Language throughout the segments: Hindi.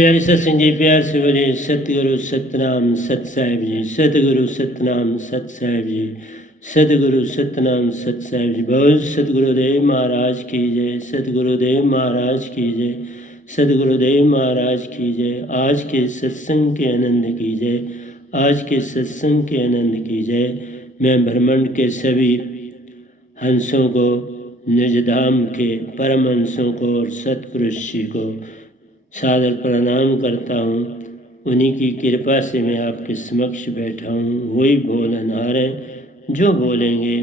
प्यारे सत्संग जी, प्यार से बोले सतगुरु सतनाम सत साहिब जी। सतगुरु सतनाम सत साहिब जी। सतगुरु सतनाम सत साहिब जी। बोल सतगुरुदेव महाराज की जय। सतगुरुदेव महाराज की जय। सतगुरुदेव महाराज की जय। आज के सत्संग के आनंद की जय। आज के सत्संग के आनंद की जय। मैं ब्रह्मांड के सभी हंसों को, निजधाम के परम हंसों को और सतपुरुष जी को सादर प्रणाम करता हूँ। उन्हीं की कृपा से मैं आपके समक्ष बैठा हूँ। वही बोलनहार है, जो बोलेंगे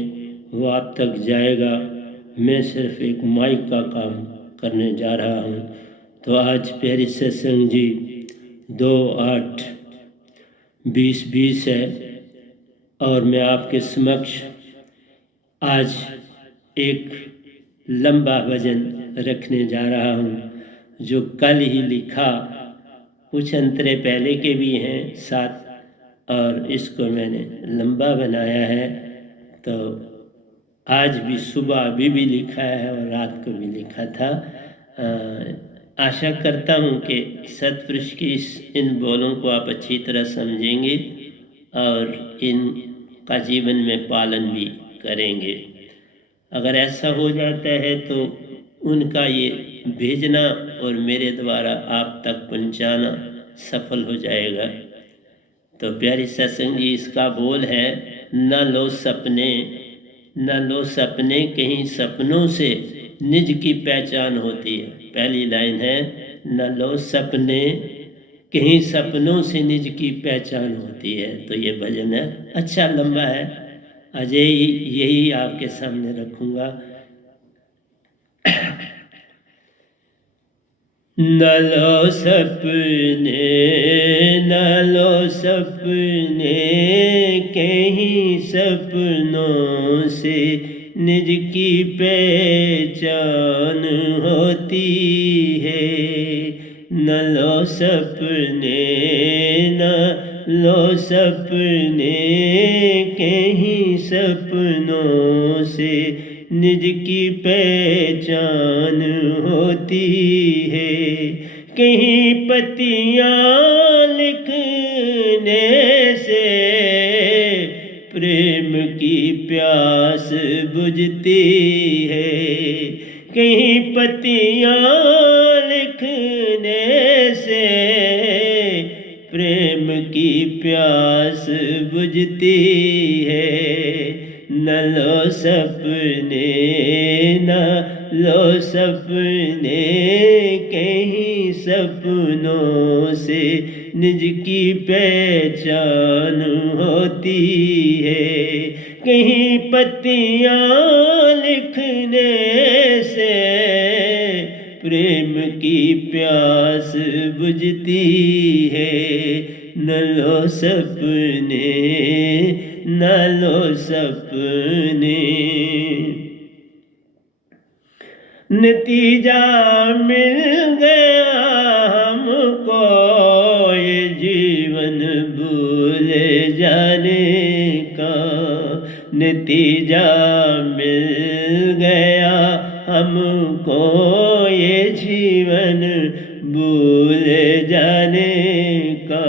वो आप तक जाएगा। मैं सिर्फ एक माइक का काम करने जा रहा हूँ। तो आज प्यारी सत्संग जी 2/8/2020 है और मैं आपके समक्ष आज एक लंबा भजन रखने जा रहा हूँ, जो कल ही लिखा। कुछ अंतरे पहले के भी हैं साथ, और इसको मैंने लंबा बनाया है। तो आज भी सुबह अभी भी लिखा है और रात को भी लिखा था। आशा करता हूँ कि सतपुरुष की इन बोलों को आप अच्छी तरह समझेंगे और इनका जीवन में पालन भी करेंगे। अगर ऐसा हो जाता है तो उनका ये भेजना और मेरे द्वारा आप तक पहुंचाना सफल हो जाएगा। तो प्यारी सत्संग जी, इसका बोल है, न लो सपने, न लो सपने, कहीं सपनों से निज की पहचान होती है। पहली लाइन है, न लो सपने, कहीं सपनों से निज की पहचान होती है। तो ये भजन है, अच्छा लंबा है। अजय यही आपके सामने रखूँगा। न लो सपने, न लो सपने, कहीं सपनों से निज की पहचान होती है। न लो सपने, न लो सपने, कहीं सपनों से निज की पहचान होती है। कहीं पत्तियाँ लिखने से प्रेम की प्यास बुझती है। कहीं पत्तियाँ लिखने से प्रेम की प्यास बुझती है। न लो सपने, न लो सपने, कहीं सपनों से निज की पहचान होती है। कहीं पत्तियाँ लिखने से प्रेम की प्यास बुझती है। न लो सपने, न लो सपने। नतीजा मिल गया हमको ये जीवन भूल जाने का। नतीजा मिल गया हमको ये जीवन भूल जाने का।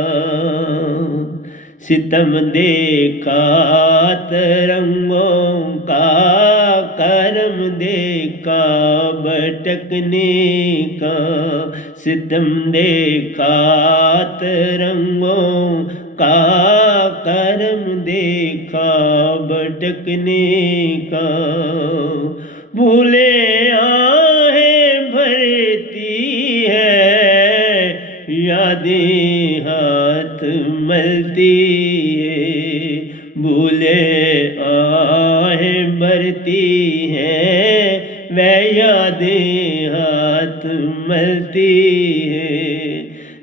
सितम देखा तरंगों का, करम देखा भटकने का। सितम देखा तरंगों का, करम देखा भटकने का। भूले आहें भरती है, यादें हाथ मलती है। भूले आहें भरती हैं, वह यादें हाथ मलती है।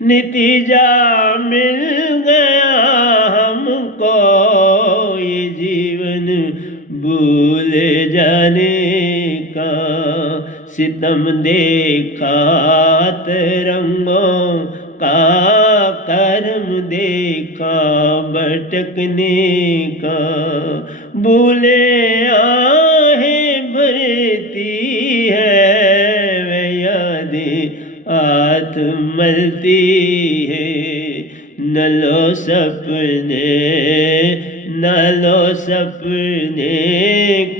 नतीजा मिल गया हमको ये जीवन भूल जाने का। सितम देखा तरंगों का, करम देखा भटकने का। भूले आहें भरती है, वह यादें हाथ मलती है। न लो सपने, न लो सपने,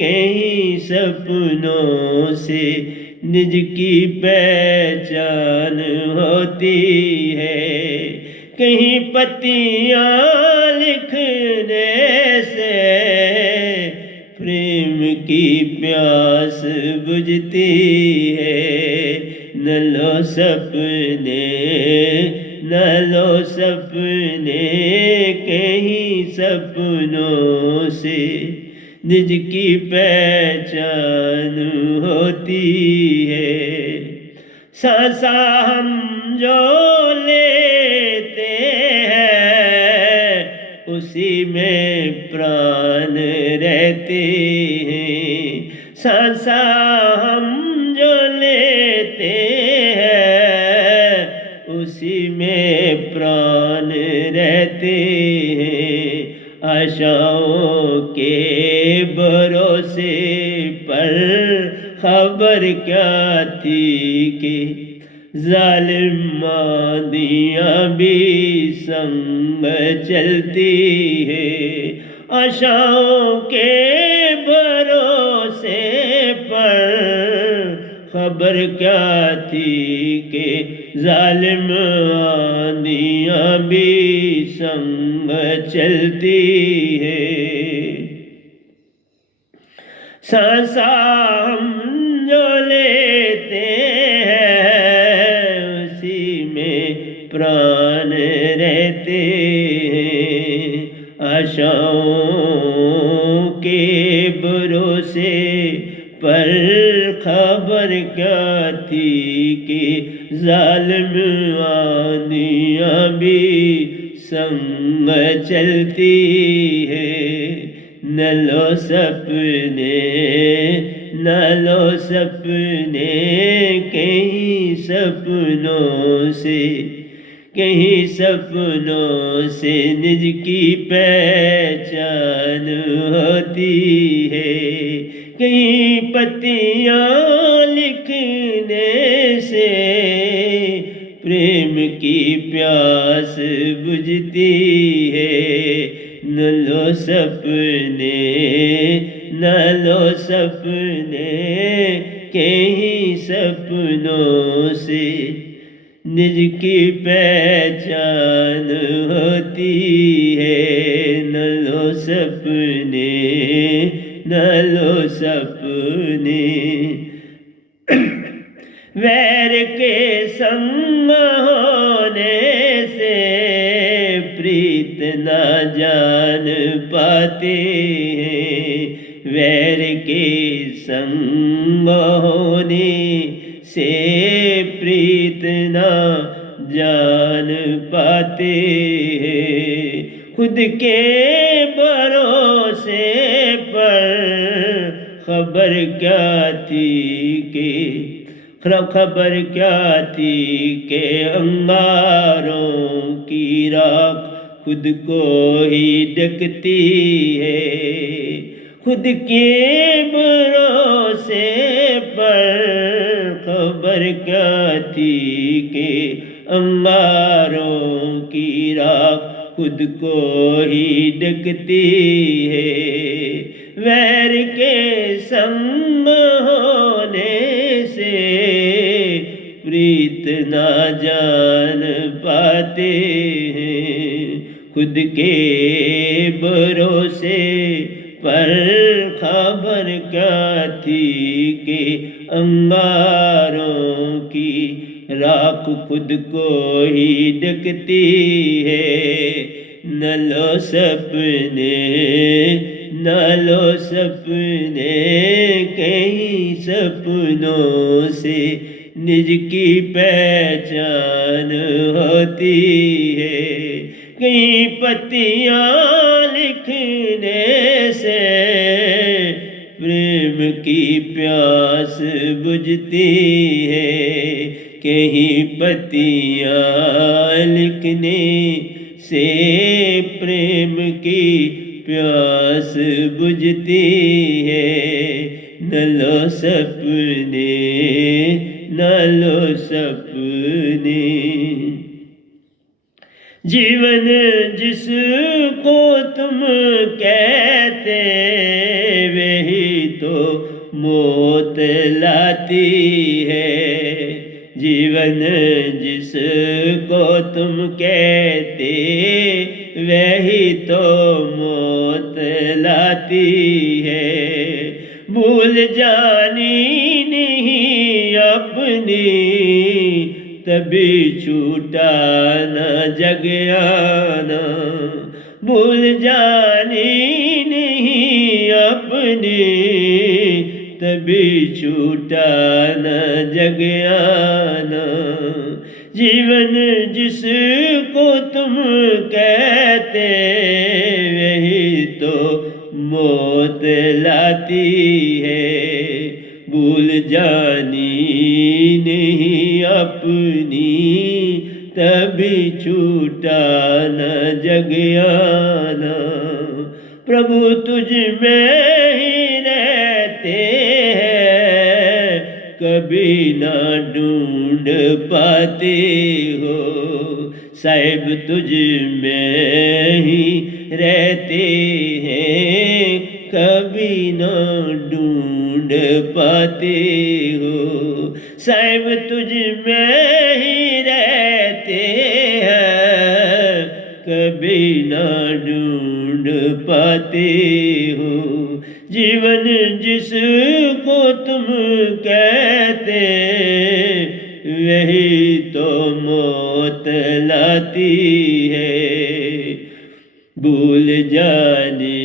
कहीं सपनों से निज की पहचान होती है। कहीं पत्तियां लिखने से प्रेम की प्यास बुझती है। न लो सपने, न लो सपने, कहीं सपनों से निज की पहचान होती है। सांसा हम जो लेते हैं उसी में प्राण रहते हैं। सांसा हम जो लेते हैं उसी में प्राण रहते हैं। आशाओं के भरोसे पर खबर क्या थी कि जालिम आंधियां भी संग चलती है। आशाओं के भरोसे पर खबर क्या थी कि जालिम आंधियां भी संग चलती है। सांसा हम जो लेते हैं उसी में प्राण रहते हैं। आशाओं के भरोसे पर खबर क्या थी कि जालिम आंधियां भी संग चलती है। न लो सपने, न लो सपने, कहीं सपनों से, कहीं सपनों से निज की पहचान होती है। कहीं पत्तियां लिखने से प्रेम की प्यास बुझती है। न लो सपने, न लो सपने, कहीं सपनों से निज की पहचान होती है। न लो सपने, न लो सपने। वैर के संग होने से प्रीत न जान पाते हैं। वैर के संग होने से प्रीत न जान पाते हैं। खुद के भरोसे पर खबर क्या थी कि खबर क्या थी कि अंगारों की राख खुद को ही ढकती है। खुद के भरोसे पर खबर क्या थी कि अंगारों की राख खुद को ही ढकती है। वैर के संग होने से प्रीत ना जान पाते हैं। खुद के भरोसे पर खबर क्या थी कि अंगारों की राख खुद को ही ढकती है। न लो सपने, न लो सपने, कहीं सपनों से निज की पहचान होती है। कहीं पत्तियां लिखने से प्रेम की प्यास बुझती है। कहीं पत्तियां लिखने से प्रेम की प्यास बुझती है। न लो सपने, न लो सपने। जीवन जिसको तुम कहते वही तो मौत लाती है। जीवन जिसको तुम कहते वही तो मौत लाती है। भूल जानी नहीं अपनी तभी छूटा न जग आना। भूल जानी नहीं अपनी तभी छूटा न जग आना। जीवन जिसको तुम कहते वही तो मौत लाती है। भूल जानी नहीं अपनी तभी छूटा न जग आना। प्रभु तुझ में ही रहते हैं कभी ना ढूंढ पाते हो। साहिब तुझ में ही रहते हैं कभी ना ढूंढ पाते हो। साहिब तुझ में ही रहते हैं कभी ना ढूंढ पाते हो। जीवन जिसको तुम कहते वही तो मौत लाती है। भूल जानी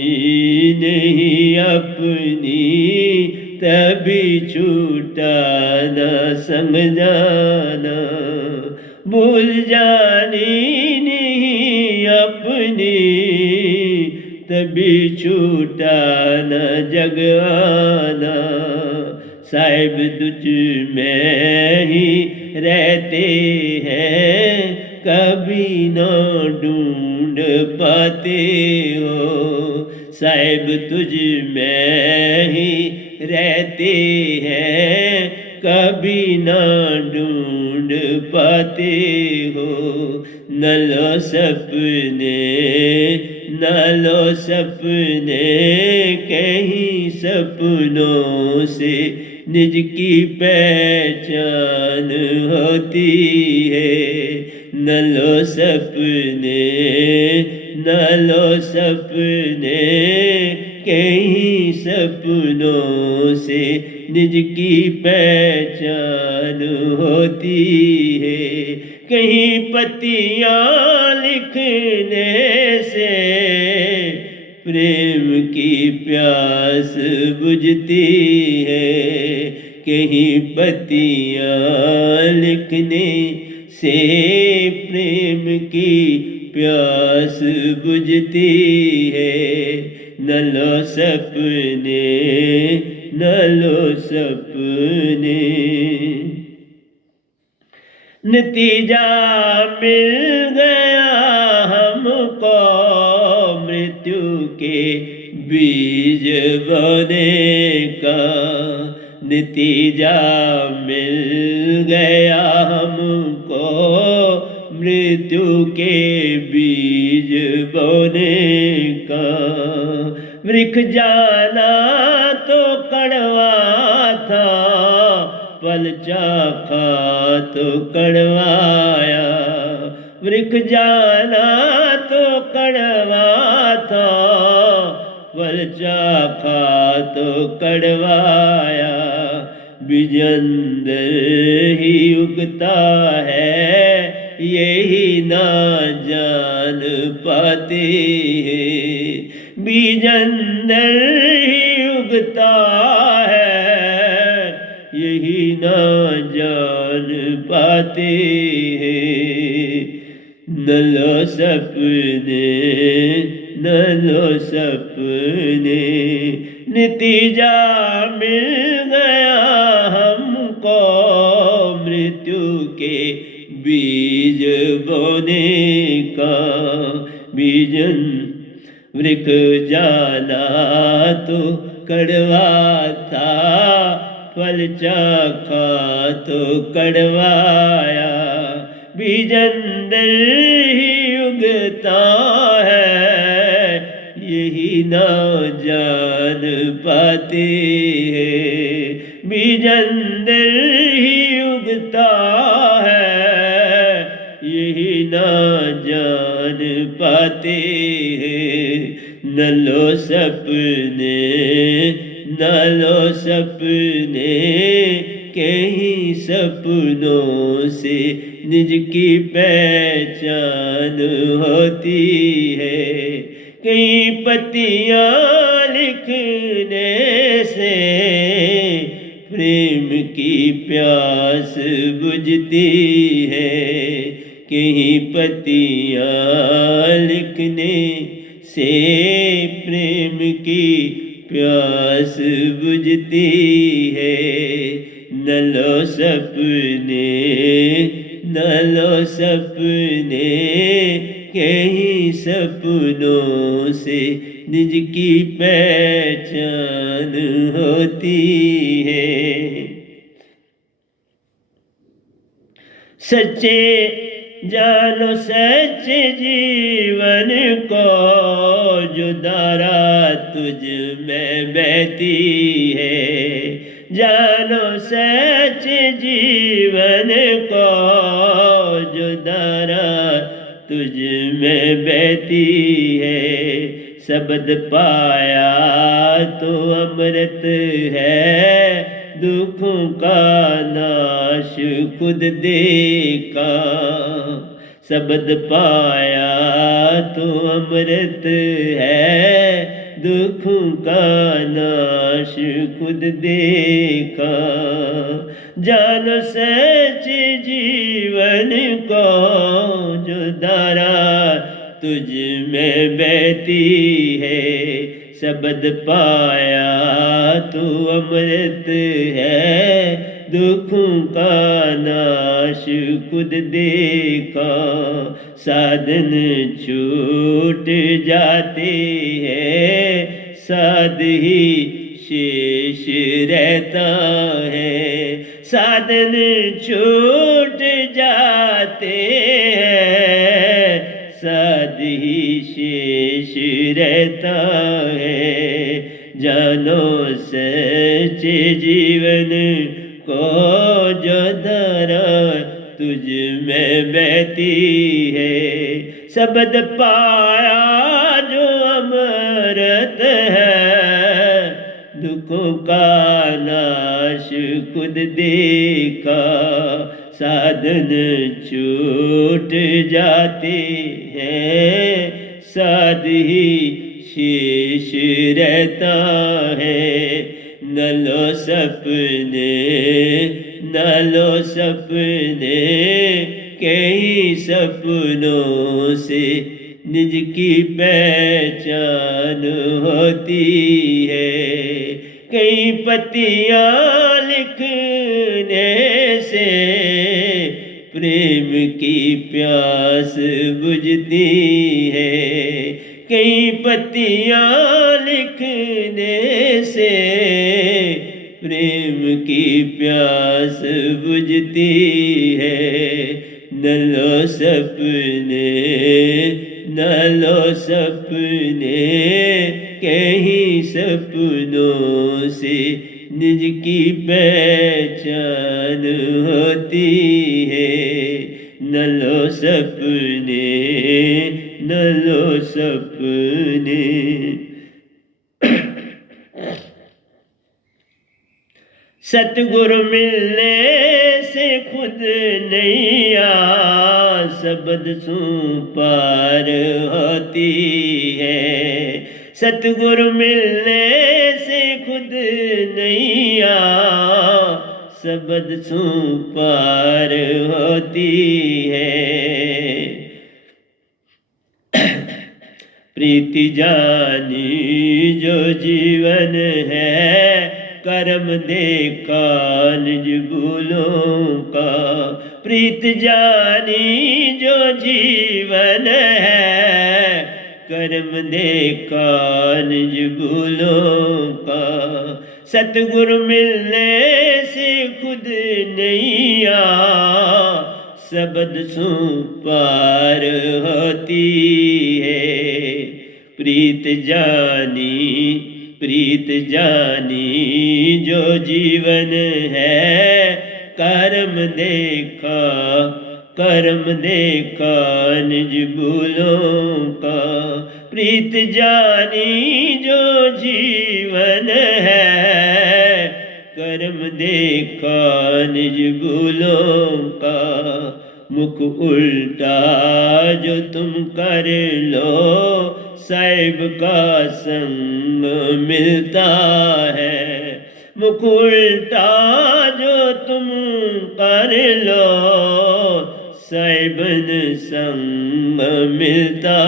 नहीं अपनी तभी छूटा न समझाना। भूल जानी नहीं अपनी तभी छूटा न जग आना। साहिब तुझ में ही रहते हैं कभी न ढूंढ पाते हो। साहिब तुझ में ही रहते हैं कभी न ढूंढ पाते हो। न लो सपने न लो सपने कहीं सपनों से निज की पहचान होती है। न लो सपने न लो सपने कहीं सपनों से निज की पहचान होती है। कहीं पत्तियां लिखने से प्रेम की प्यास बुझती है। कहीं पत्तियां लिखने से प्रेम की प्यास बुझती है। न लो सपने न लो सपने। नतीजा मिल गया हमको मृत्यु के बीज बोने का। नतीजा मिल गया हमको मृत्यु के बीज बोने का। वृक्ष जाना तो कड़वा था फल चाखा तो कड़वाया। वृक्ष जाना तो कड़वा था फल चाखा तो कड़वाया। बीज अंदर ही उगता है यही ना जान पाते हैं। बीज अंदर ही उगता है यही ना जान पाते हैं। न लो सपने न लो सपने। नतीजा मिल गया हमको मृत्यु के बीज बोने का। बीजन वृक्ष जाना तो कड़वा था फल चाखा तो कड़वाया। बीज अंदर ही उगता है, यही ना जान पाते हैं। बीज अंदर ही उगता है, यही ना जान पाते हैं। न लो सपने, न लो सपने, कहीं सपनों से निज की पहचान होती है। कई पत्तियां लिखने से प्रेम की प्यास बुझती है। कहीं पत्तियां लिखने से प्रेम की प्यास बुझती है। न लो सपने, न लो सपने, कहीं सपनों से निज की पहचान होती है। सच्चे जानो सच्चे जीवन को, जो धारा तुझ में बहती है। जानो सच्चे जीवन को, जो धारा तुझ में बहती है। शब्द पाया तो अमृत है, दुखों का नाश खुद देखा। शब्द पाया तो अमृत है, दुखों का नाश खुद देखा। जानो सच्चे जीवन को, जो धारा तुझ में बहती है। शब्द पाया तो अमृत है, दुखों का नाश खुद देखा। साधन छूट जाते हैं, साध ही शेष रहता है। साधन छूट जाते हैं, साध ही शेष रहता है। जानो सच्चे जीवन को, जो धारा तुझ में बहती है। शब्द पाया जो अमृत है, दुखों का नाश खुद देखा। साधन छूट जाते हैं, साध ही शेष रहता है। न लो सपने, न लो सपने, कई सपनों से निज की पहचान होती है। कई पत्तियां लिखने से प्रेम की प्यास बुझती है। कई पत्तियां लिखने से प्रेम की प्यास बुझती है। न लो सपने, न लो सपने, कहीं सपनों से निज की पहचान होती है। न लो सपने, न लो सपने। सतगुरु मिलने से खुद नैया शब्द सू पार होती है। सतगुरु मिलने से खुद नैया शब्द सू पार होती है। प्रीति जानी जो जीवन है, कर्म देखा निज भूलों का। प्रीत जानी जो जीवन है, कर्म देखा निज भूलों का। सतगुरु मिलने से खुद नैया शब्द सु पार होती है। प्रीत जानी जो जीवन है, कर्म देखा निज भूलों का। प्रीत जानी जो जीवन है, कर्म देखा निज भूलों का। मुख उल्टा जो तुम कर लो, साहिब का संग मिलता है। मुख उल्टा जो तुम कर लो, साहिबन संग मिलता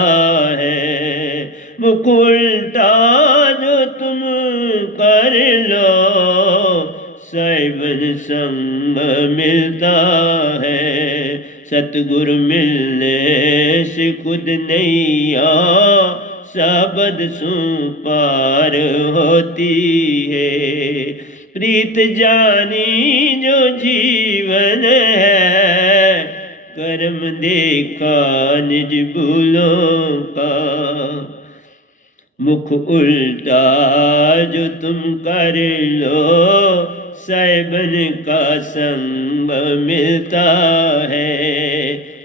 है। मुख उल्टा जो तुम कर लो, साहिबन संग मिलता है। सतगुरु मिलने से खुद नैया शब्द सु पार होती है। प्रीत जानी जो जीवन है, कर्म देखा निज भूलों का। मुख उल्टा जो तुम कर लो, साहिबन का संग मिलता है।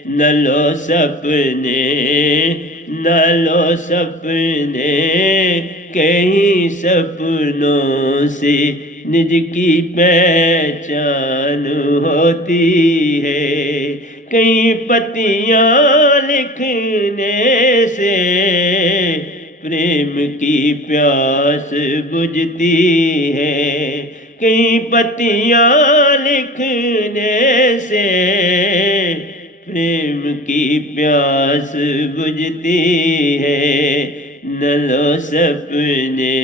न लो सपने कहीं सपनों से निज की पहचान होती है। कई पत्तियां लिखने से प्रेम की प्यास बुझती है। कई पत्तियां लिखने से प्रेम की प्यास बुझती है। न लो सपने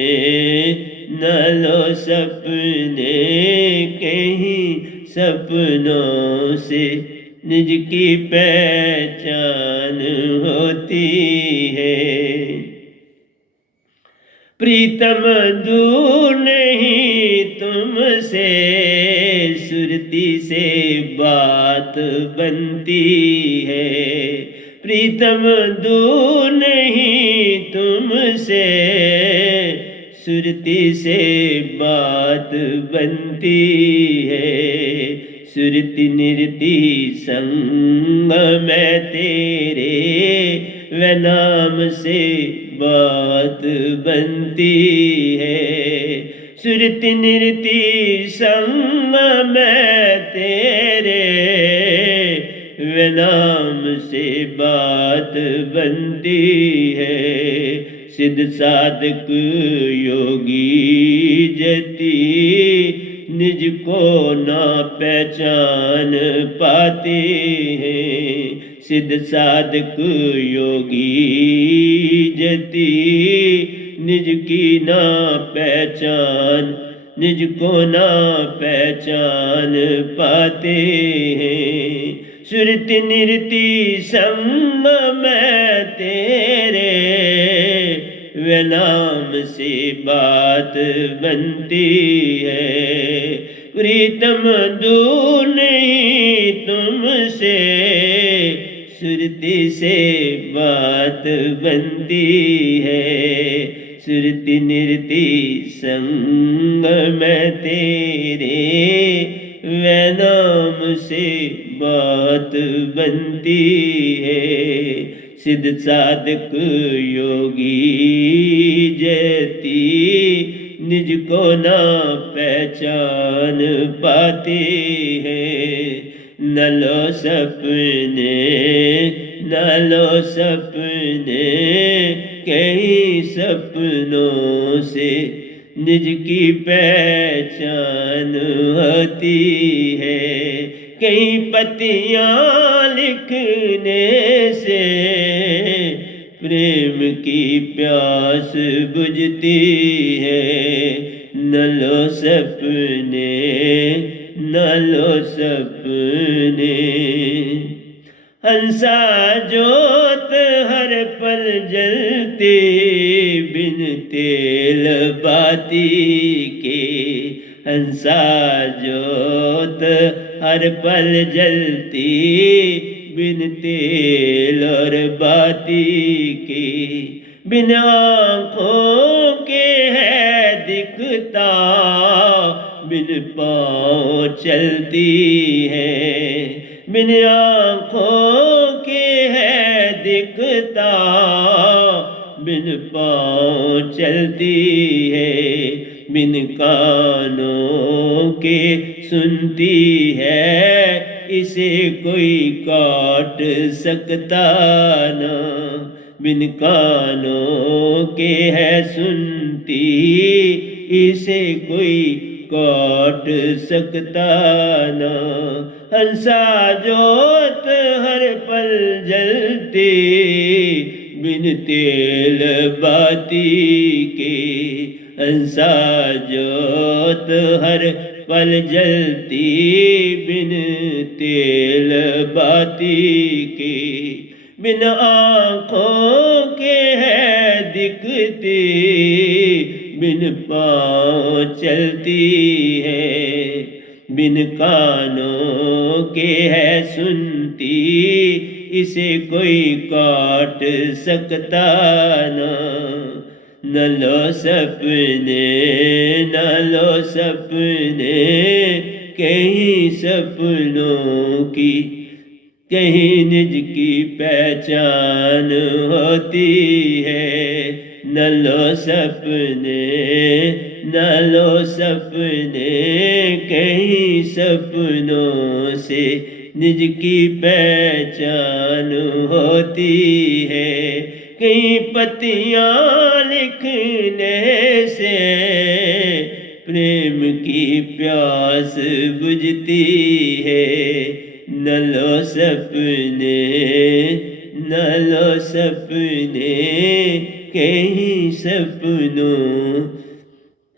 कहीं सपनों से निज की पहचान होती है। प्रीतम दूर नहीं तुमसे, सुरती से बात बनती है। प्रीतम दूर नहीं तुमसे, सुरती से बात बनती है। सुरति निरति संग में तेरे, व नाम से बात बनती है। सुरति निरति संग में तेरे, व नाम से बात बनती है। सिद्ध साधक योगी जति, निज को ना पहचान पाते हैं। सिद्ध साधक योगी जति, निज की ना पहचान, निज को ना पहचान पाते हैं। सुरति निरति संग में तेरे, व नाम से बात बनती है। प्रीतम दूर नहीं तुमसे, सुरति से बात बनती है। सुरति निरति संग में तेरे, व नाम से बात बनती है। सिद्ध साधक योगी जति, निज को ना पहचान पाते हैं। न लो सपने कहीं सपनों से निज की पहचान होती है। कई पत्तियां लिखने से प्रेम की प्यास बुझती है। न लो सपने हंसा जोत हर पल जलती, बिन तेल बाती के। हंसा जोत हर पल जलती बिन तेल और बाती के, बिन आँखों के है दिखता, बिन पाँव चलती है, बिन आँखों के है दिखता, बिन पाँव चलती है, बिन कानों के सुनती है, इसे कोई काट सकता न, बिन कानों के है सुनती, इसे कोई काट सकता न। हंसा जोत हर पल जलती बिन तेल बाती के, हंसा जोत हर पल जलती बिन तेल बाती के, बिन आँखों के है दिखती, बिन पाँव चलती है, बिन कानों के है सुनती, इसे कोई काट सकता न लो सपने, न लो सपने, कहीं सपनों की कहीं निज की पहचान होती है। न लो सपने, न लो सपने, कहीं सपनों से निज की पहचान होती है। कहीं पत्तियाँ लिखने से प्रेम की प्यास बुझती है। न लो सपने, न लो सपने, कहीं सपनों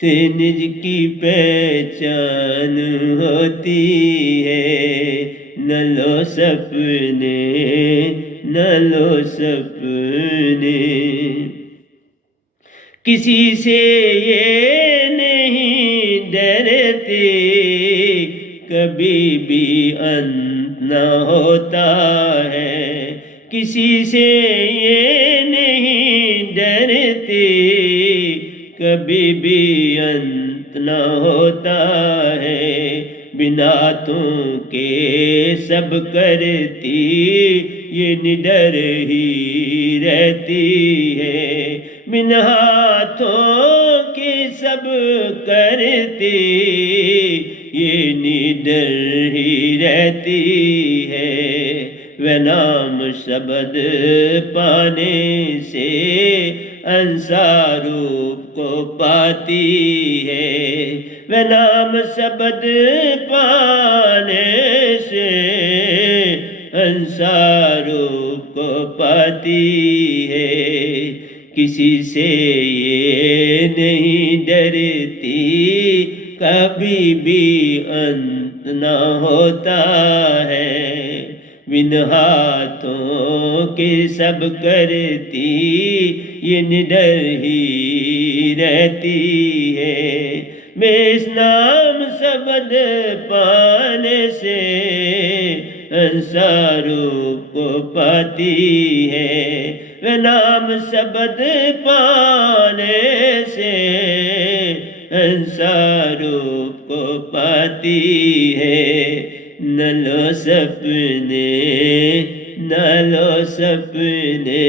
से निज की पहचान होती है। न लो सपने, न लो सपने, किसी से ये नहीं डरते, कभी भी अंत न होता है। किसी से ये नहीं डरते, कभी भी अंत न होता है। बिना तुम के सब करती, ये निडर ही रहती है। बिन हाथों के सब करती, ये निडर ही रहती है। वह नाम शब्द पाने से अंसार रूप को पाती है। वह नाम शब्द पाने से अंसार रूप को पाती है। किसी से ये नहीं डरती, कभी भी अंत न होता है। बिन हाथों के सब करती, ये निडर ही रहती है। बेस नाम शब्द पाने से अंसारूप को पाती है। वह नाम शब्द पाने से अंसारूप को पाती है। न लो सपने, न लो सपने,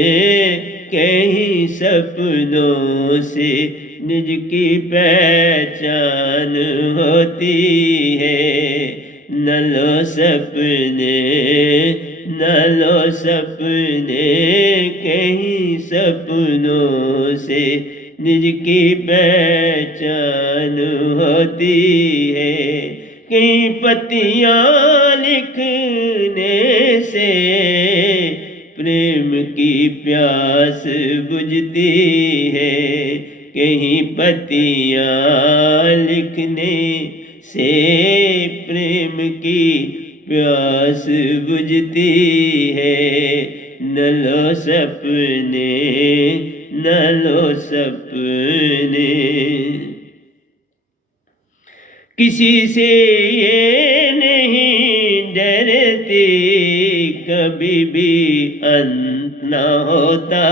कहीं सपनों से निज की पहचान होती है। न लो सपने, न लो सपने, कहीं सपनों से निज की पहचान होती है। कहीं पत्तियाँ लिखने से प्रेम की प्यास बुझती है। कहीं पत्तियाँ लिखने से प्रेम की प्यास बुझती है। न लो सपने, न लो सपने, किसी से ये नहीं डरते, कभी भी अंत न होता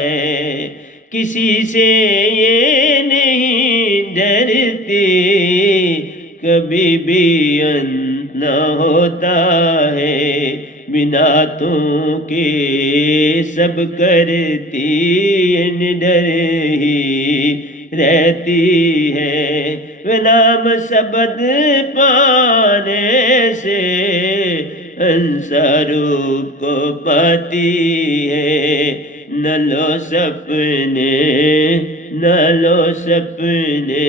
है। किसी से ये नहीं डरते, कभी भी अंत न होता है। बिनातों के सब करती निडर ही रहती है। वे नाम शब्द पाने से अंसारूप को पाती है। न लो सपने, न लो सपने,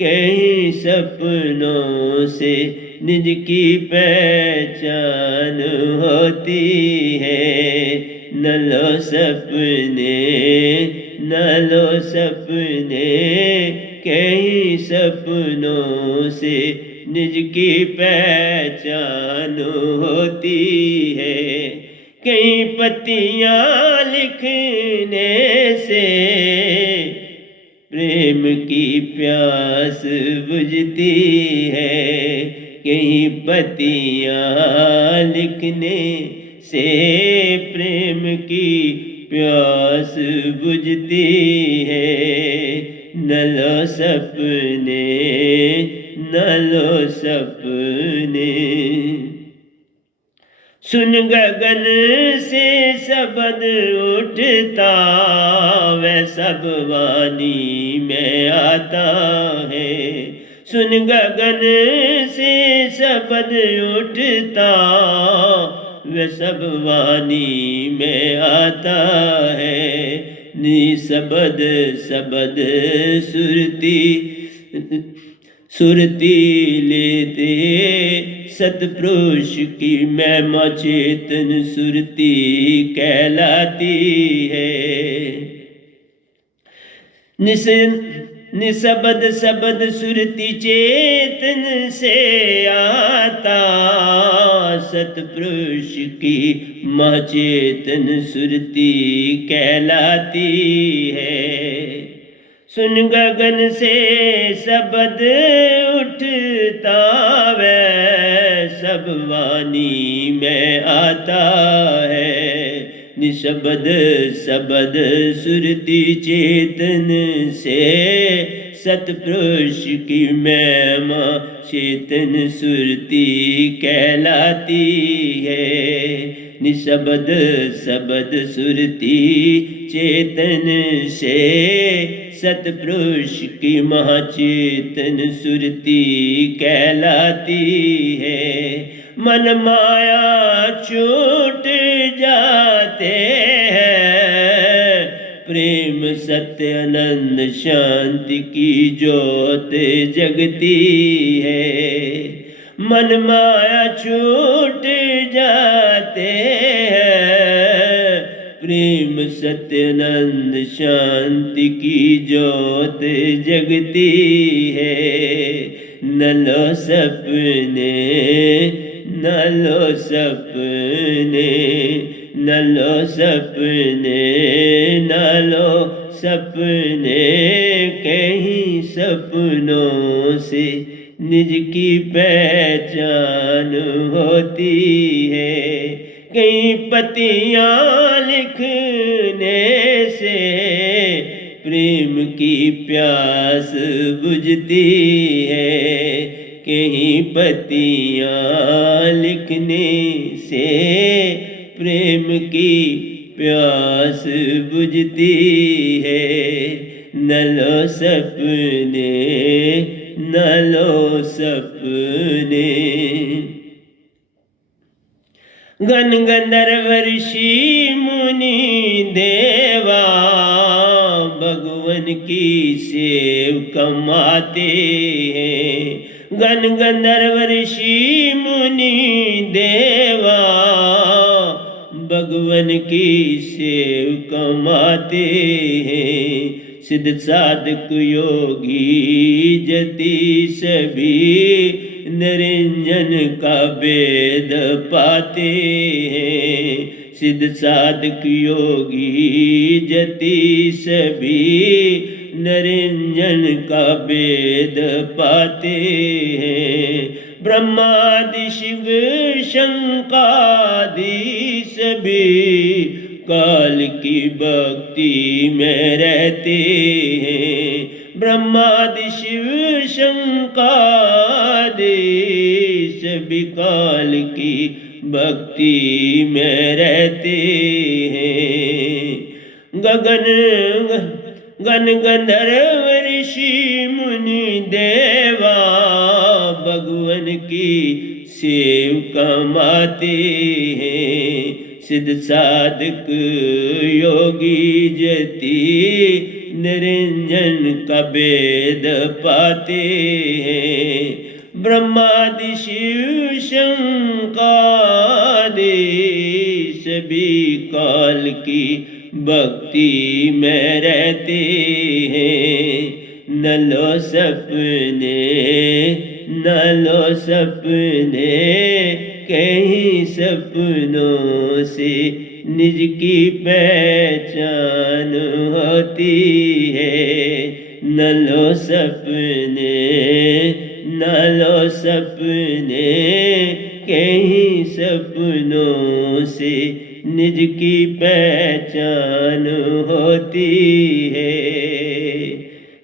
कहीं सपनों से निज की पहचान होती है। न लो सपने, न लो सपने, कहीं सपनों से निज की पहचान होती है। कई पत्तियां लिखने से प्रेम की प्यास बुझती है। कई पत्तियां लिखने से प्रेम की प्यास बुझती है। न लो सपने, न लो सपने। सुन गगन से शब्द उठता, वह सब वाणी में आता है। सुन गगन से शब्द उठता, वह सब वाणी में आता है। निशब्द शब्द सुरती लेते, सतपुरुष की महिमा चेतन सुरती कहलाती है। निशब्द शब्द सुरती चेतन से आता, सतपुरुष की महाचेतन सुरती कहलाती है। सुन गगन से शब्द उठता, वह सब वाणी में आता है। निशब्द शब्द सुरती चेतन से सतपुरुष की महिमा चेतन सुरती कहलाती है। निशब्द शब्द सुरती चेतन से सतपुरुष की महाचेतन सुरती कहलाती है। मन माया छूट जाते हैं, प्रेम सत्य आनंद शांति की ज्योत जगती है। मन माया छूट जाते हैं, प्रेम सत्य आनंद शांति की ज्योत जगती है। न लो सपने, न लो सपने, न लो सपने, न लो सपने, कहीं सपनों से निज की पहचान होती है। कई पत्तियां लिखने से प्रेम की प्यास बुझती है। कहीं पत्तियां लिखने से प्रेम की प्यास बुझती है। न लो सपने, न लो सपने। गण गंधर्व ऋषि मुनि देवा, भगवन की सेव कमाते हैं। गण गंधर्व ऋषि मुनि देवा, भगवन की सेव कमाते हैं। सिद्ध साधक योगी जति सभी, निरंजन का वेद पाते हैं। सिद्ध साधक योगी जति सभी, निरंजन का वेद पाते हैं। ब्रह्मादि शिव शंकादि सभी काल की भक्ति में रहते हैं। ब्रह्मादि शिव शंकादि सभी काल की भक्ति में रहते हैं। गगन गण गंधर्व ऋषि मुनि देवा भगवन की सेव कमाते हैं। सिद्ध साधक योगी जति निरंजन का भेद पाते हैं। ब्रह्मादि शिव शंकादि सभी काल की भक्ति में रहते हैं। न लो सपने कहीं सपनों से निज की पहचान होती है। न लो सपने कहीं सपनों से निज की पहचान होती है।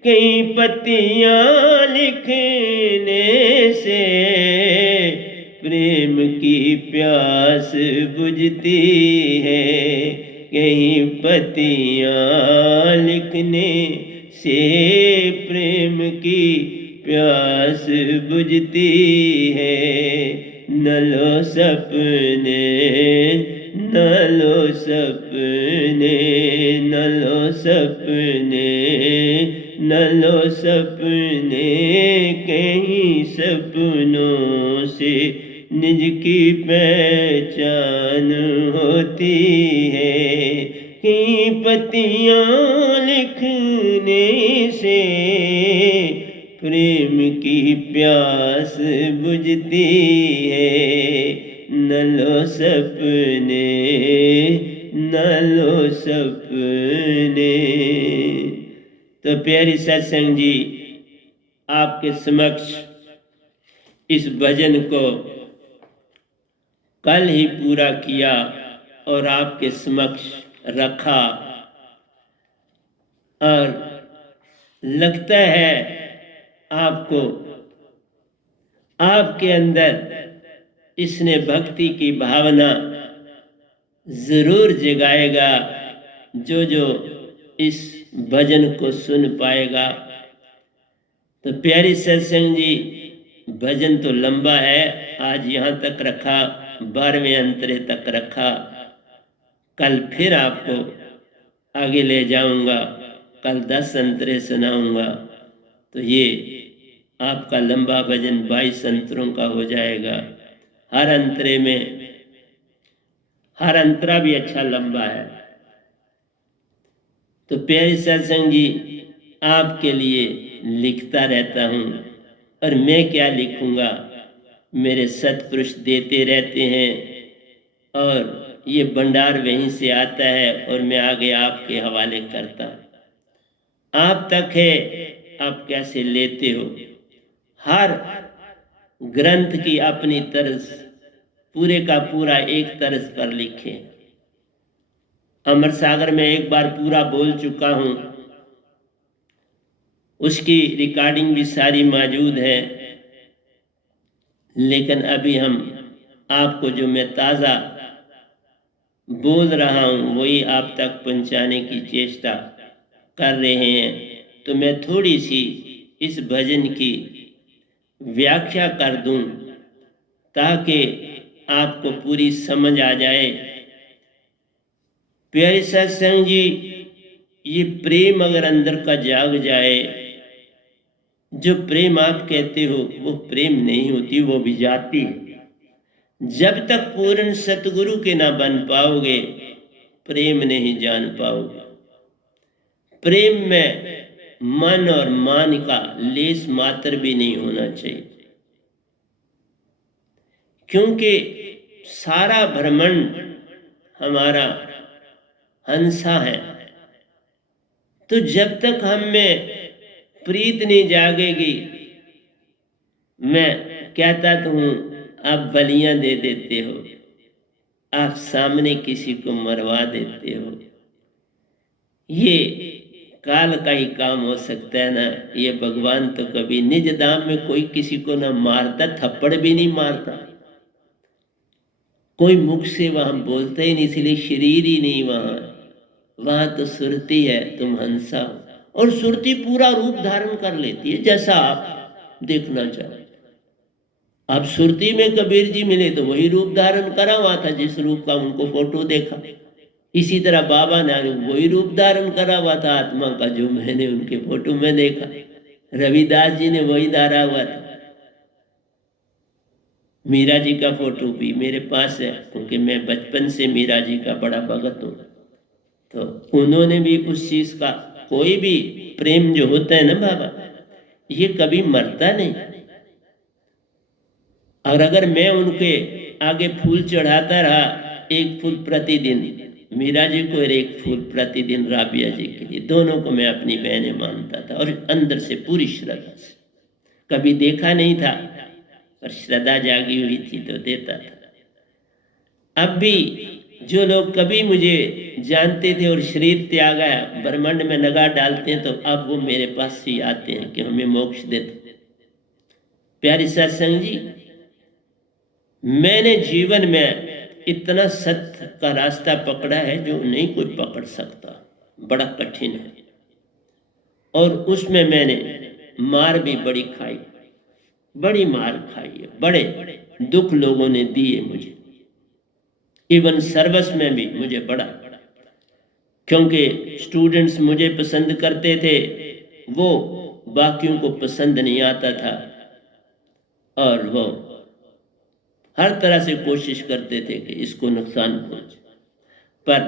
कई पत्तियां लिखने से प्रेम की प्यास बुझती है। कई पत्तियां लिखने से प्रेम की प्यास बुझती है। न लो सपने कहीं सपनों से निज की पहचान होती है। कई पत्तियां लिखने से प्रेम की प्यास बुझती है। न लो सपने। तो प्यारी सत्संग जी, आपके समक्ष इस भजन को कल ही पूरा किया और आपके समक्ष रखा, और लगता है आपको, आपके अंदर इसने भक्ति की भावना जरूर जगाएगा। जो इस भजन को सुन पाएगा। तो प्यारी सत्संग जी, भजन तो लंबा है, आज यहाँ तक रखा, 12वें अंतरे तक रखा। कल फिर आपको आगे ले जाऊंगा, कल 10 अंतरे सुनाऊंगा। तो ये आपका लंबा भजन 22 अंतरों का हो जाएगा। हर अंतरे में, हर अंतरा भी अच्छा लंबा है। तो प्यारी सत्संग जी, आपके लिए लिखता रहता हूँ, और मैं क्या लिखूँगा, मेरे सत्पुरुष देते रहते हैं और ये भंडार वहीं से आता है और मैं आगे आपके हवाले करता हूँ। आप तक है, आप कैसे लेते हो। हर ग्रंथ की अपनी तर्ज, पूरे का पूरा एक तर्ज पर लिखे। अमर सागर में एक बार पूरा बोल चुका हूँ, उसकी रिकॉर्डिंग भी सारी मौजूद है, लेकिन अभी हम आपको जो मैं ताज़ा बोल रहा हूँ वही आप तक पहुँचाने की चेष्टा कर रहे हैं। तो मैं थोड़ी सी इस भजन की व्याख्या कर दूं ताकि आपको पूरी समझ आ जाए। प्यारे सत्संग जी, ये प्रेम अगर अंदर का जाग जाए, जो प्रेम आप कहते हो वो प्रेम नहीं होती, वो भी जाती है। जब तक पूर्ण सतगुरु के ना बन पाओगे, प्रेम नहीं जान पाओगे। प्रेम में मन और मान का लेस मात्र भी नहीं होना चाहिए, क्योंकि सारा ब्रह्मांड हमारा हंसा है। तो जब तक हम में प्रीत नहीं जागेगी, मैं कहता तो हूँ, आप बलियां दे देते हो, आप सामने किसी को मरवा देते हो। ये काल का ही काम हो सकता है ना। ये भगवान तो कभी निज धाम में कोई किसी को ना मारता, थप्पड़ भी नहीं मारता, कोई मुख से वहां बोलते ही नहीं, इसलिए शरीर ही नहीं वहां तो सुरती है, तुम हंसा हो। और सुरती पूरा रूप धारण कर लेती है जैसा आप देखना चाहो। अब सुरती में कबीर जी मिले तो वही रूप धारण करा हुआ था जिस रूप का उनको फोटो देखा। इसी तरह बाबा ने वही रूप धारण करा हुआ था आत्मा का जो मैंने उनके फोटो में देखा। रविदास जी ने वही धारा हुआ था। मीरा जी का फोटो भी मेरे पास है, क्योंकि मैं बचपन से मीरा जी का बड़ा भगत हूँ। तो उन्होंने भी उस चीज का, कोई भी प्रेम जो होता है ना बाबा, ये कभी मरता नहीं। और अगर मैं उनके आगे फूल चढ़ाता रहा, एक फूल प्रतिदिन मीरा जी को और एक फूल प्रतिदिन राबिया जी के लिए, दोनों को मैं अपनी बहनें मानता था और अंदर से पूरी श्रद्धा से। कभी देखा नहीं था पर श्रद्धा जागी हुई थी तो देता था। अब भी जो लोग कभी मुझे जानते थे और शरीर त्याग आया, ब्रह्मांड में नगाह डालते हैं, तो अब वो मेरे पास ही आते हैं कि हमें मोक्ष देते। प्यारे सत्संग जी, मैंने जीवन में इतना सत्य का रास्ता पकड़ा है जो नहीं कोई पकड़ सकता, बड़ा कठिन है। और उसमें मैंने मार भी बड़ी खाई, बड़ी मार खाई है, बड़े दुख लोगों ने दिए मुझे। इवन सर्विस में भी मुझे बड़ा, क्योंकि स्टूडेंट्स मुझे पसंद करते थे, वो बाकियों को पसंद नहीं आता था, और वो हर तरह से कोशिश करते थे कि इसको नुकसान पहुंचे। पर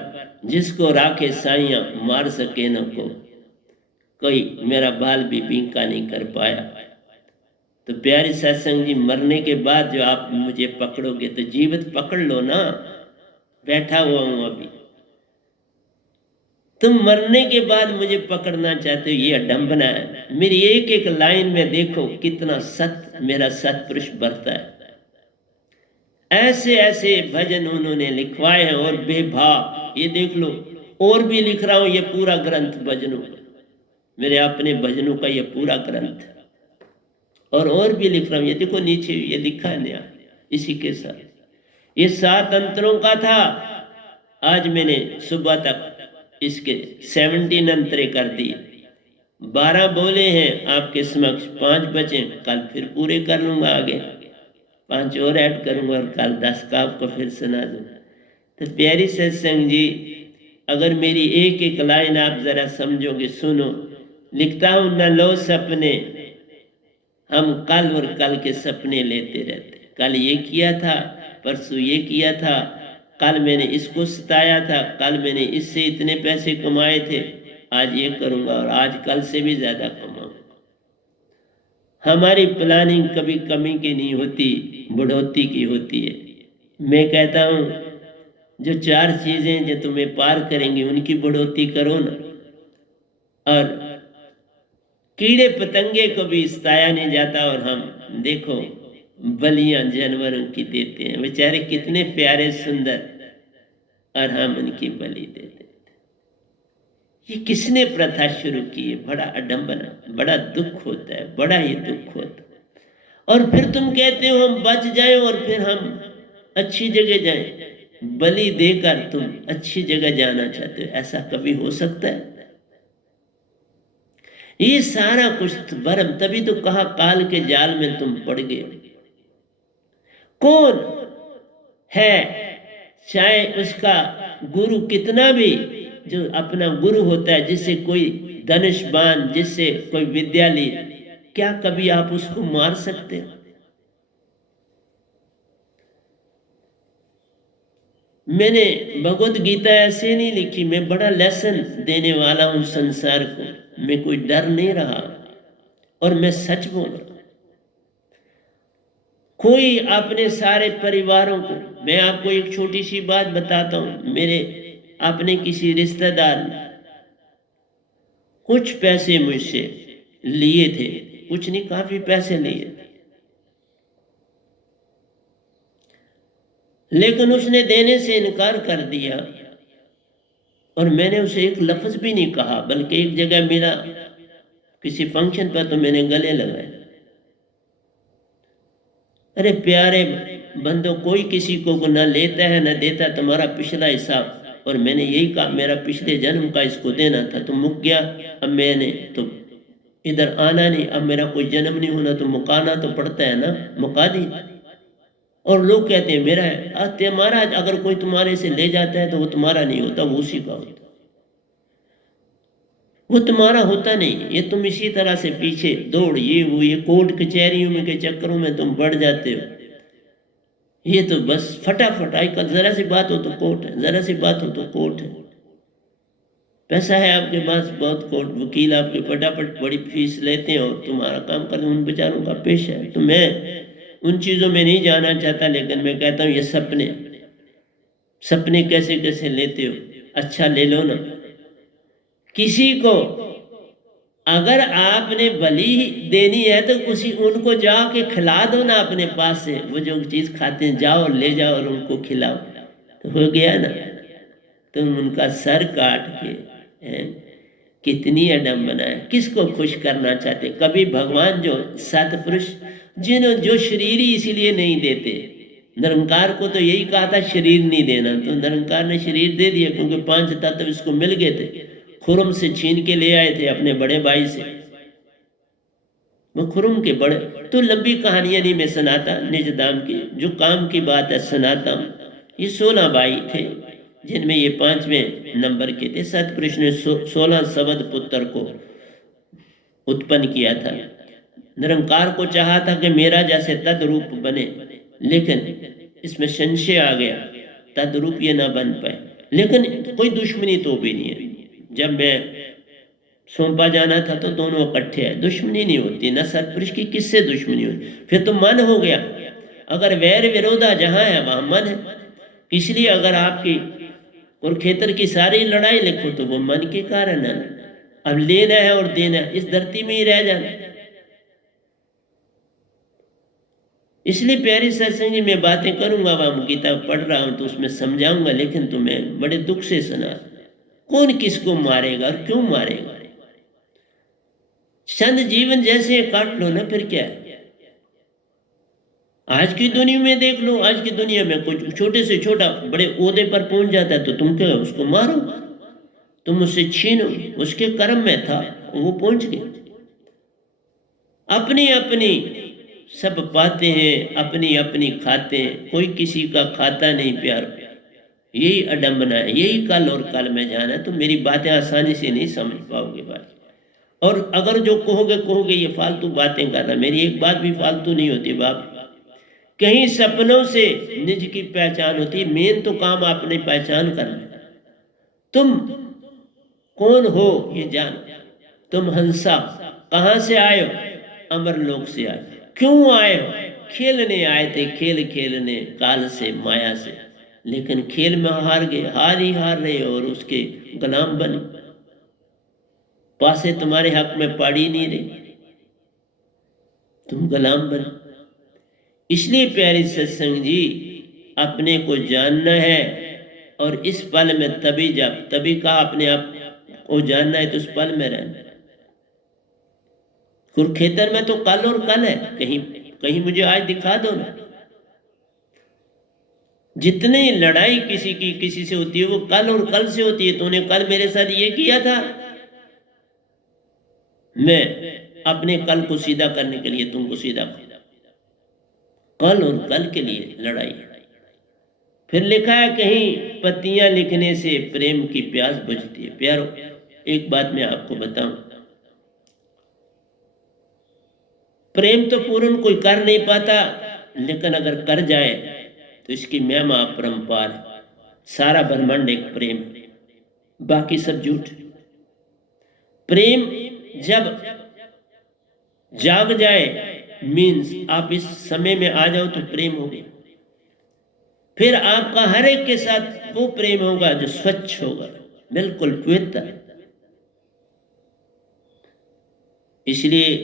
जिसको राखे साइयां मार सके न को, कोई मेरा बाल भी बिंका नहीं कर पाया। तो प्यारे सत्संग जी, मरने के बाद जो आप मुझे पकड़ोगे तो जीवित पकड़ लो ना, बैठा हुआ हूं अभी। तुम मरने के बाद मुझे पकड़ना चाहते हो, ये अडंबना है। मेरी एक एक लाइन में देखो कितना सत्य मेरा सत्पुरुष बरता है। ऐसे ऐसे भजन उन्होंने लिखवाए हैं और बेभाव, ये देख लो, और भी लिख रहा हूं ये पूरा ग्रंथ भजनों का, मेरे अपने भजनों का ये पूरा ग्रंथ, और भी लिख रहा हूं। ये देखो नीचे ये लिखा है नया इसी के साथ। ये 7 अंतरों का था, आज मैंने सुबह तक इसके 17 अंतरे कर दिए। 12 बोले हैं आपके समक्ष, 5 बचे, कल फिर पूरे कर लूंगा, आगे 5 और ऐड करूंगा और कल 10 का आपको फिर सुना दूंगा। तो प्यारी सत्संग जी, अगर मेरी एक एक लाइन आप जरा समझोगे, सुनो। लिखता हूं, न लो सपने, हम कल और कल के सपने लेते रहते। कल ये किया था, परसों ये किया था, कल मैंने इसको सताया था, कल मैंने इससे इतने पैसे कमाए थे, आज ये करूंगा और आज कल से भी ज्यादा कमाऊंगा। हमारी प्लानिंग कभी कमी की नहीं होती, बढ़ोतरी की होती है। मैं कहता हूं, जो 4 चीजें जो तुम्हें पार करेंगी उनकी बढ़ोतरी करो ना। और कीड़े पतंगे को भी सताया नहीं जाता, और हम देखो बलियां जानवरों की देते हैं, बेचारे कितने प्यारे सुंदर, और हम उनकी बलि देते। ये किसने प्रथा शुरू की है? बड़ा अडंबना, बड़ा दुख होता है, बड़ा ही दुख होता है। और फिर तुम कहते हो हम बच जाएं और फिर हम अच्छी जगह जाएं। बलि देकर तुम अच्छी जगह जाना चाहते हो, ऐसा कभी हो सकता है? ये सारा कुछ भरम, तभी तो कहा काल के जाल में तुम पड़ गए। कौन है, चाहे उसका गुरु कितना भी, जो अपना गुरु होता है, जिससे कोई धनुष्बाण, जिससे कोई विद्या ली, क्या कभी आप उसको मार सकते हो? मैंने भगवत गीता ऐसे नहीं लिखी, मैं बड़ा लेसन देने वाला हूं संसार को, मैं कोई डर नहीं रहा, और मैं सच बोल रहा हूं। कोई अपने सारे परिवारों को, मैं आपको एक छोटी सी बात बताता हूं, मेरे अपने किसी रिश्तेदार ने कुछ पैसे मुझसे लिए थे, कुछ नहीं काफी पैसे लिए, लेकिन उसने देने से इनकार कर दिया और मैंने उसे एक लफ्ज़ भी नहीं कहा, बल्कि एक जगह मेरा किसी फंक्शन पर तो मैंने गले लगाए। अरे प्यारे बंदो, कोई किसी को ना लेता है ना देता, तुम्हारा पिछला हिसाब। और मैंने यही कहा, मेरा पिछले जन्म का इसको देना था तो मुक गया, अब मैंने तो इधर आना नहीं, अब मेरा कोई जन्म नहीं होना तो मुकाना तो पड़ता है ना, मुका दी। और लोग कहते हैं मेरा है, तुम्हारा अगर कोई तुम्हारे से ले जाता है तो वो तुम्हारा नहीं होता, वो उसी का होता, वो तुम्हारा होता नहीं। ये तुम इसी तरह से पीछे दौड़, ये कोर्ट कचहरियों में के चक्करों में तुम बढ़ जाते हो। ये तो बस फटाफट आजकल जरा सी बात हो तो कोर्ट है, जरा सी बात हो तो कोर्ट है। पैसा है आपके पास बहुत, कोर्ट वकील आपके फटाफट बड़ी फीस लेते हैं और तुम्हारा काम कर, उन बेचारों का पेशा है। तो मैं उन चीज़ों में नहीं जाना चाहता, लेकिन मैं कहता हूँ ये सपने सपने कैसे कैसे लेते हो, अच्छा ले लो ना। किसी को अगर आपने बलि देनी है तो उसी उनको जाओ के खिला दो ना, अपने पास से वो जो चीज़ खाते हैं जाओ ले जाओ और उनको खिलाओ, तो हो गया ना। तुम उनका सर काट के कितनी अडम्बना है। किसको खुश करना चाहते? कभी भगवान जो सतपुरुष जो शरीर ही इसीलिए नहीं देते, निरंकार को तो यही कहा था शरीर नहीं देना, तो निरंकार ने शरीर दे दिया, क्योंकि 5 तत्व इसको मिल गए थे। खुरम से छीन के ले आए थे अपने बड़े भाई से, वो खुरम के बड़े। तो लंबी कहानियां नहीं मैं सुनाता, निज दाम की जो काम की बात है सुनाता हूँ। ये 16 भाई थे, जिनमें ये 5वें नंबर के थे। सतपुरुष ने 16 सवद पुत्र को उत्पन्न किया था। निरंकार को चाहा था कि मेरा जैसे तद्रूप बने, लेकिन इसमें संशय आ गया, तद्रूप ये ना बन पाए। लेकिन कोई दुश्मनी तो भी नहीं है। जब मैं सौंपा जाना था तो दोनों इकट्ठे है, दुश्मनी नहीं होती ना सतपुरुष की, किससे दुश्मनी होती? फिर तो मन हो गया। अगर वैर विरोधा जहाँ है वहाँ मन है। इसलिए अगर आपकी कुरुक्षेत्र की सारी लड़ाई लिखो तो वो मन के कारण है। अब लेना है और देना है, इस धरती में ही रह जाना। इसलिए प्यारी सत्संग जी मैं बातें करूंगा, अब गीता पढ़ रहा हूं तो उसमें समझाऊंगा, लेकिन तुम्हें बड़े दुख से सुना। कौन किसको मारेगा और क्यों मारेगा? चंद जीवन जैसे काट लो ना, फिर क्या है? आज की दुनिया में देख लो, आज की दुनिया में कुछ छोटे से छोटा बड़े ओहदे पर पहुंच जाता है तो तुम क्या उसको मारो, तुम उससे छीनो, उसके कर्म में था वो पहुंच गया। अपनी अपनी सब पाते हैं, अपनी अपनी खाते हैं, कोई किसी का खाता नहीं प्यार। यही अडम्बना है, यही कल और कल में जाना है। तो मेरी बातें आसानी से नहीं समझ पाओगे बात। और अगर जो कहोगे ये फालतू बातें कर रहा, मेरी एक बात भी फालतू नहीं होती बाप। कहीं सपनों से निज की पहचान होती, मेन तो काम आपने पहचान करना। तुम कौन हो ये जान। तुम हंसा कहां से आए हो? अमरलोक से आए। क्यों आए हो? खेलने आए थे, खेल खेलने काल से माया से, लेकिन खेल में हार गए, हार ही हार रहे और उसके गुलाम बने। पासे तुम्हारे हक में पड़ी नहीं रही, तुम गुलाम बने। इसलिए प्यारी सत्संग जी, अपने को जानना है और इस पल में तभी कहा अपने आप को जानना है तो उस पल में रहना। कुरुक्षेत्र में तो कल और कल है, कहीं कहीं मुझे आज दिखा दो ना। जितनी लड़ाई किसी की किसी से होती है वो कल और कल से होती है। तूने कल मेरे साथ ये किया था, मैं अपने कल को सीधा करने के लिए तुमको सीधा, कल और कल के लिए लड़ाई। फिर लिखा है कहीं, पत्तियां लिखने से प्रेम की प्यास बुझती है। प्यारो, एक बात मैं आपको बताऊं, प्रेम तो पूर्ण कोई कर नहीं पाता, लेकिन अगर कर जाए तो इसकी महिमा अपरंपार है। सारा ब्रह्मांड एक प्रेम है, बाकी सब झूठ। प्रेम जब जाग जाए, मीन्स आप इस समय में आ जाओ तो प्रेम हो गया। फिर आपका हर एक के साथ वो प्रेम होगा जो स्वच्छ होगा, बिल्कुल पवित्र। इसलिए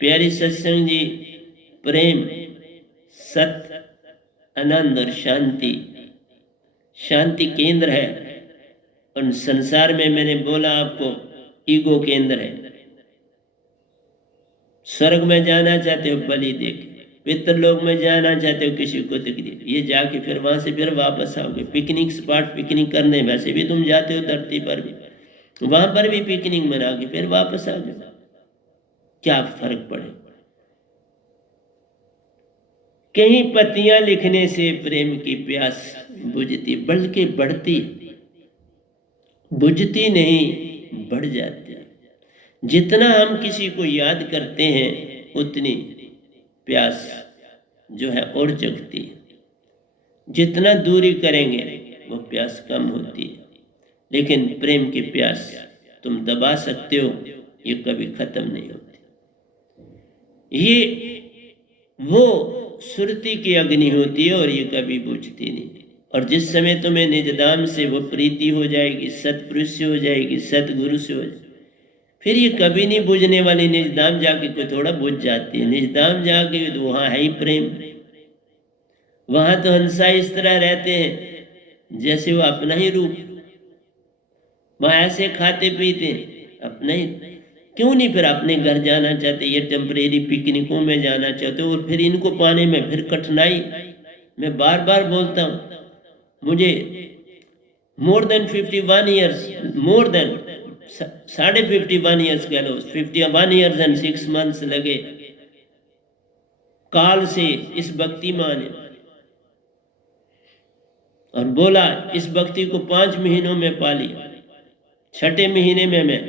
प्यारी सत्संग जी, प्रेम, सत्य, आनंद और शांति, शांति केंद्र है। और संसार में मैंने बोला आपको ईगो केंद्र है। स्वर्ग में जाना चाहते हो बलि देके, पितरलोक में जाना चाहते हो किसी को तकलीफ, ये जाके फिर वहां से फिर वापस आओगे। पिकनिक स्पॉट पिकनिक करने वैसे भी तुम जाते हो धरती पर भी, वहां पर भी पिकनिक मना के फिर वापस आ जाओ। क्या फर्क पड़े? कहीं पत्तियां लिखने से प्रेम की प्यास बुझती, बल्कि बढ़ती, बुझती नहीं बढ़ जाती। जितना हम किसी को याद करते हैं उतनी प्यास जो है और जगती है। जितना दूरी करेंगे वो प्यास कम होती है। लेकिन प्रेम की प्यास तुम दबा सकते हो, ये कभी खत्म नहीं होती। ये वो सुरती की अग्नि होती है और ये कभी बुझती नहीं। और जिस समय तुम्हें निजदाम से वो प्रीति हो जाएगी, सतपुरुष से हो जाएगी, सतगुरु से हो जाएगी, फिर ये कभी नहीं बुझने वाली। निजदाम जाके कोई थोड़ा बुझ जाती है। निजदाम जाके तो वहाँ है ही प्रेम। वहाँ तो हंसा इस तरह रहते हैं जैसे वो अपना ही रूप। वहाँ ऐसे खाते पीते अपना ही। क्यों नहीं फिर अपने घर जाना चाहते? ये टेम्परेरी पिकनिकों में जाना चाहते हो और फिर इनको पाने में फिर कठिनाई। मैं बार बार बोलता हूँ, मुझे more than 51 years, more than 51 years कह लो, 51 ईयर्स एंड 6 मंथ्स लगे काल से इस भक्ति माने। और बोला इस भक्ति को 5 महीनों में पा लिया। 6ठे महीने में मैं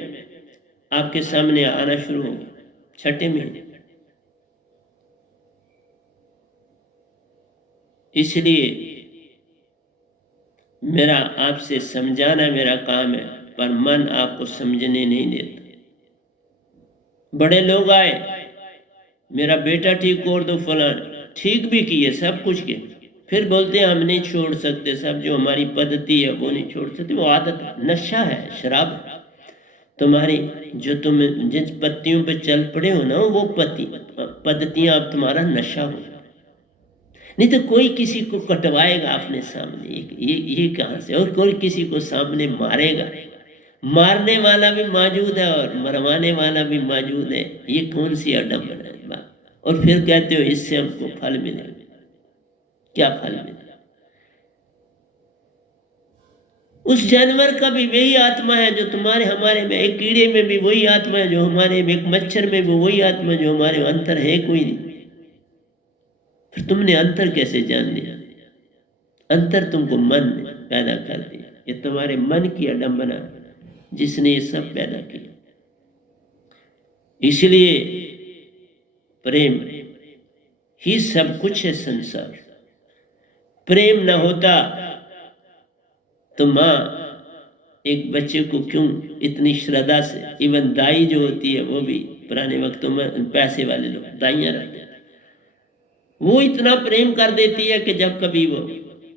आपके सामने आना शुरू हो गया। 6ठे महीने। इसलिए मेरा आपसे समझाना मेरा काम है, पर मन आपको समझने नहीं देता। बड़े लोग आए, मेरा बेटा ठीक कर दो, फलान ठीक भी किए, सब कुछ किए, फिर बोलते हैं हम नहीं छोड़ सकते, सब जो हमारी पद्धति है वो नहीं छोड़ सकते। वो आदत नशा है, शराब है तुम्हारी। जो तुम जिस पत्तियों पे चल पड़े हो ना, वो पद्धतियां अब तुम्हारा नशा हो। नहीं तो कोई किसी को कटवाएगा अपने सामने, ये कहाँ से? और कोई किसी को सामने मारेगा, मारने वाला भी मौजूद है और मरवाने वाला भी मौजूद है। ये कौन सी अडम्बना है बात? और फिर कहते हो इससे हमको फल मिलेगा। क्या फल मिलेगा? उस जानवर का भी वही आत्मा है जो तुम्हारे हमारे में, एक कीड़े में भी वही आत्मा है जो हमारे में, एक मच्छर में भी वही आत्मा जो हमारे में। अंतर है कोई नहीं। फिर तुमने अंतर कैसे जान लिया? अंतर तुमको मन ने पैदा कर दिया। ये तुम्हारे मन की अडम्बना जिसने ये सब पैदा किया। इसलिए प्रेम ही सब कुछ है संसार। प्रेम न होता तो माँ एक बच्चे को क्यों इतनी श्रद्धा से, इवन दाई जो होती है वो भी पुराने वक्तों में पैसे वाले लोग दाइयाँ रहते हैं, वो इतना प्रेम कर देती है कि जब कभी वो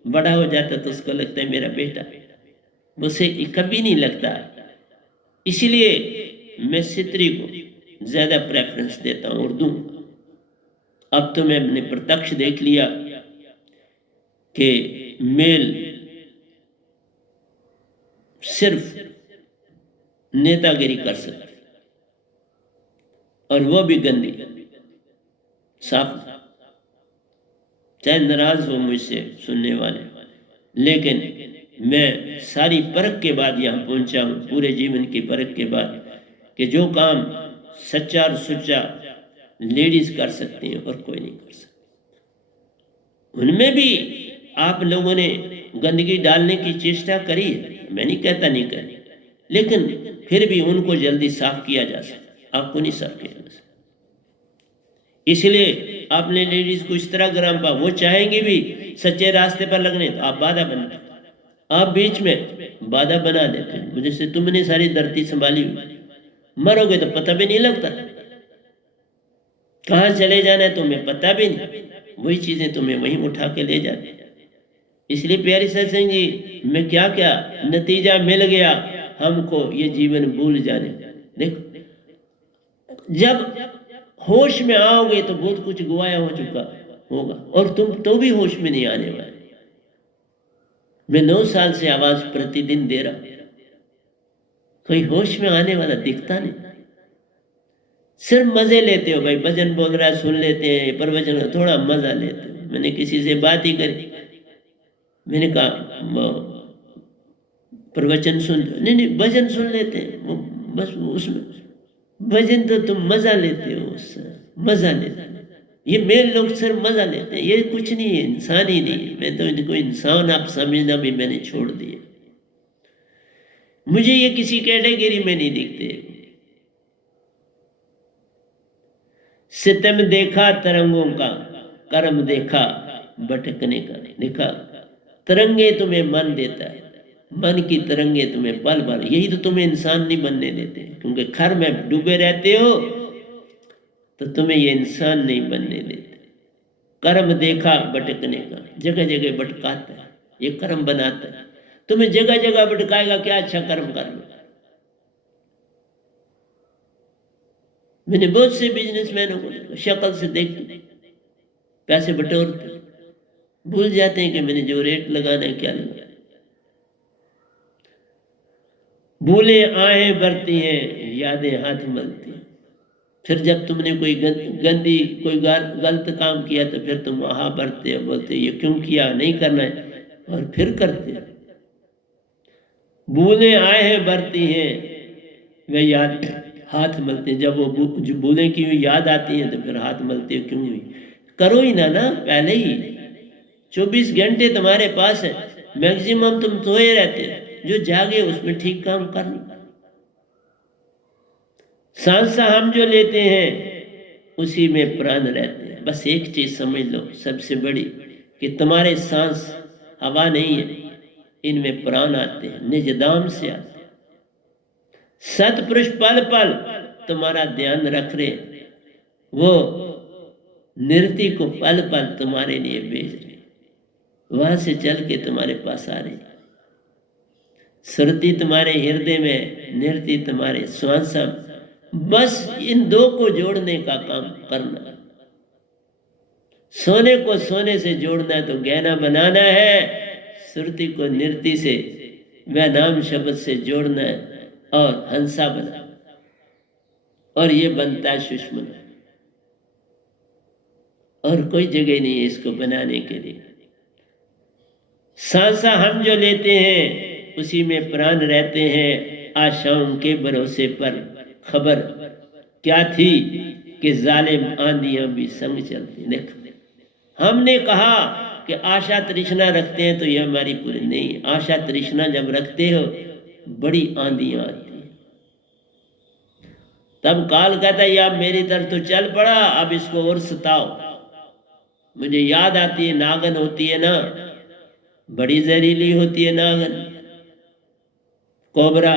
बड़ा हो जाता तो उसको लगता है मेरा बेटा, उसे कभी नहीं लगता। इसलिए मैं स्त्री को ज्यादा प्रेफरेंस देता हूँ और दूंगा। अब तो मैंने प्रत्यक्ष देख लिया कि मेल सिर्फ नेतागिरी कर सकते, और वो भी गंदी, साफ, चाहे नाराज हो मुझसे सुनने वाले। लेकिन मैं सारी परख के बाद यहाँ पहुंचा हूँ, पूरे जीवन की परख के बाद, कि जो काम सच्चा और सुच्चा लेडीज कर सकती हैं और कोई नहीं कर सकता। उनमें भी आप लोगों ने गंदगी डालने की चेष्टा करी है, मैं नहीं कहता नहीं करी, लेकिन फिर भी उनको जल्दी साफ किया जा सकता, आपको नहीं साफ किया जा सकता। इसलिए आपने लेडीज को इस तरह ग्राम पा, वो चाहेंगे भी सच्चे रास्ते पर लगने तो आप बाधा बन, आप बीच में बाधा बना देते हैं। मुझे से तुमने सारी धरती संभाली हुई, मरोगे तो पता भी नहीं लगता, कहाँ चले जाना है तुम्हें पता भी नहीं, वही चीजें तुम्हें वहीं उठा के ले जाती। इसलिए प्यारी सत्संग जी में क्या क्या नतीजा मिल गया हमको, ये जीवन भूल जाने। देखो जब होश में आओगे तो बहुत कुछ गुआया हो चुका, होगा, और तुम तो भी होश में नहीं आने वाले। मैं 9 साल से आवाज प्रतिदिन दे रहा हूं, कोई होश में आने वाला दिखता नहीं। सिर्फ मजे लेते हो भाई, भजन बोल रहा है सुन लेते हैं, प्रवचन थोड़ा मजा लेते हो। मैंने किसी से बात ही करी, मैंने कहा प्रवचन सुन, नहीं भजन सुन लेते हैं, बस उसमें भजन तो तुम मजा लेते हो, उससे मजा लेते हो। ये मेरे लोग सिर्फ मजा लेते हैं, ये कुछ नहीं है, इंसान ही नहीं है। मैं तो इनको इंसान आप समझना भी मैंने छोड़ दिया। मुझे ये किसी कैटेगरी में नहीं दिखते। सितम देखा तरंगों का, कर्म देखा भटकने का। देखा तरंगे तुम्हें मन देता है, मन की तरंगे तुम्हें पल पल, यही तो तुम्हें इंसान नहीं बनने देते, क्योंकि खर में डूबे रहते हो तो तुम्हें ये इंसान नहीं बनने देते। कर्म देखा भटकने का, जगह जगह भटकाता है, ये कर्म बनाता है तुम्हें, जगह जगह भटकाएगा। क्या अच्छा कर्म कर लो। मैंने बहुत से बिजनेसमैनों को शक्ल से देख पैसे बटोरते, भूल जाते हैं कि मैंने जो रेट लगाना है क्या लगाना। भूले आए बढ़ती हैं, यादें हाथ मलती हैं। फिर जब तुमने कोई गंदी कोई गलत काम किया तो फिर तुम वहां बढ़ते हो, बोलते ये क्यों किया, नहीं करना है, और फिर करते। भूले आए हैं बढ़ती हैं, वे याद हाथ मलते हैं। जब वो जो भूले की हुई याद आती है तो फिर हाथ मलते हो, क्यों हुई। करो ही ना पहले ही। 24 घंटे तुम्हारे पास है, मैक्सिमम तुम सोए रहते हो, जो जागे उसमें ठीक काम कर लो। सांसा हम जो लेते हैं उसी में प्राण रहते हैं। बस एक चीज समझ लो सबसे बड़ी, कि तुम्हारे सांस हवा नहीं है, इनमें प्राण आते हैं, निज दाम से आते हैं। सतपुरुष पल पल तुम्हारा ध्यान रख रहे, वो नृत्य को पल पल तुम्हारे लिए भेज रहे, वहां से चल के तुम्हारे पास आ रही। श्रुति तुम्हारे हृदय में, नृत्य तुम्हारे श्वास। बस इन दो को जोड़ने का काम करना। सोने को सोने से जोड़ना है तो गहना बनाना है, श्रुति को नृत्य से व नाम शब्द से जोड़ना है और हंसा बना, और ये बनता है सुषमन। और कोई जगह नहीं है इसको बनाने के लिए। सांसा हम जो लेते हैं उसी में प्राण रहते हैं। आशाओं के भरोसे पर खबर क्या थी कि जालिम आंधियां भी संग चलती। देखो हमने कहा कि आशा तृष्णा रखते हैं तो ये हमारी पूरी नहीं। आशा तृष्णा जब रखते हो बड़ी आंधियां आती हैं, तब काल कहता है यार मेरी तरफ तो चल पड़ा, अब इसको और सताओ। मुझे याद आती है नागन होती है ना, बड़ी जहरीली होती है नागन, कोबरा।